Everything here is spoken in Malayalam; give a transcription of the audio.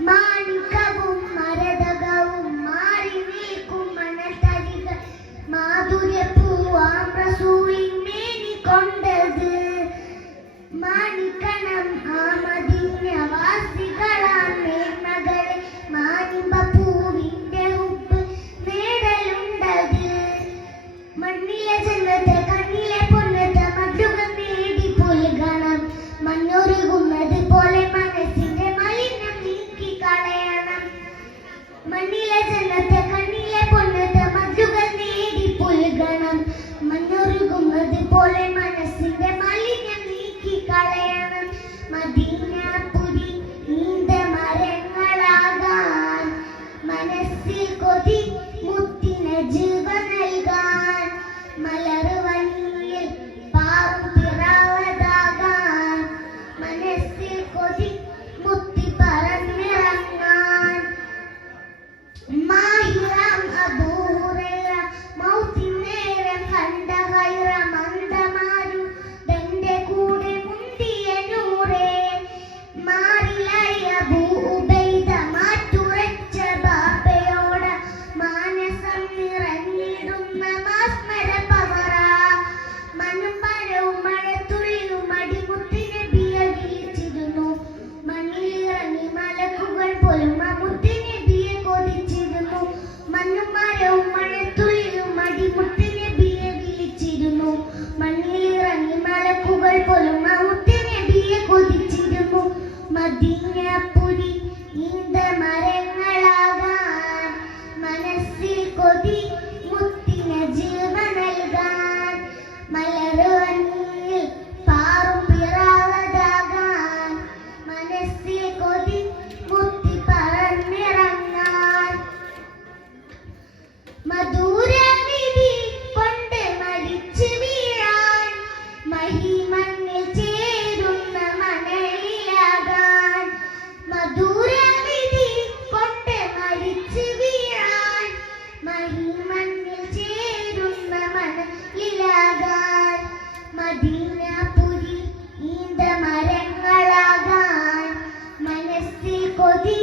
മാണിക്കവും മരതകവും മാറി നിൽക്കും മണത്തരികൾ മാധുര്യപ്പൂവാം റസൂലിൻ മേനി കൊണ്ടത് മാണിക്കണം ആ മദീനവാസികളാം മേന്മകളെ മാനിമ്പ പൂവിന്റെ ഉപ്പ് നേടലുണ്ടത് മണ്ണിലെ ജന്മത്തെ കണ്ണിലെ പൊന്നത്തെ മധുകൾ നേടി പുൽകണം മഞ്ഞൊരുകുന്നത് പോലെ മനസ്സിന്റെ മലിനം നീക്കി കളയണം മണ്ണിലെ ജന്മത്തെ കണ്ണിലെ പൊന്നത്തെ മധുകൾ നേടി പുൽകണം മഞ്ഞൊരുകുന്നത് പോലെ മനസ്സിന്റെ മലിനം നീക്കി കളയണം മദീനപുരി നീണ്ട മരങ്ങളാകാൻ മനസ്സിൽ കൊതി മുത്തിന ജീവ നൽകാൻ മലർവനിയിൽ പാറും പിറാവതാകാൻ മനസ്സിൽ കൊതി മുത്തി പറന്നിറങ്ങാൻ മാഹിറാം അബൂഹുറൈറ മൗത്തിൻ നേരം കണ്ട ഹൈറ മന്ദമാരു തന്റെ കൂടെ മുന്തിയ നൂറേ മാറിലായി അബൂ ഉബൈദ മാറ്റുറച്ച ബാബയോട മാനസം നിറഞ്ഞിടുന്ന മാസ്മര പവറ മണ്ണും പരവും മഴത്തുള്ളിയും അടിമുത്തി നബിയെ വിളിച്ചിരുന്നു മണ്ണിലിറങ്ങി മലക്കുകൾ പോലും ആ മുത്തി നബിയെ കൊതിച്ചിരുന്നു മണ്ണും മരവും മഴത്തുള്ളിയും അടിമുത്തി നബിയെ വിളിച്ചിരുന്നു മണ്ണിലിറങ്ങി മലക്കുകൾ പോലും ആ മുത്തി നബിയെ കൊതിച്ചിരുന്നു മദീനപുരി നീണ്ട മരങ്ങളാകാൻ മനസ്സിൽ കൊതി മുത്തിന ജീവ നൽകാൻ മലർവനിയിൽ പാറും പിറാവതാകാൻ മനസ്സിൽ കൊതി മുത്തി പറന്നിറങ്ങാൻ മധുരവിധി കൊണ്ട് മരിച്ചു വീഴാൻ മഹിമണ്ണിൽ ചേരുന്ന മണലിലാകാൻ മധുരവിധി കൊണ്ട് മരിച്ചു വീഴാൻ മഹിമണ്ണിൽ ചേരുന്ന മണലിലാകാൻ മദീനപുരി നീണ്ട മരങ്ങളാകാൻ മനസ്സിൽ കൊതി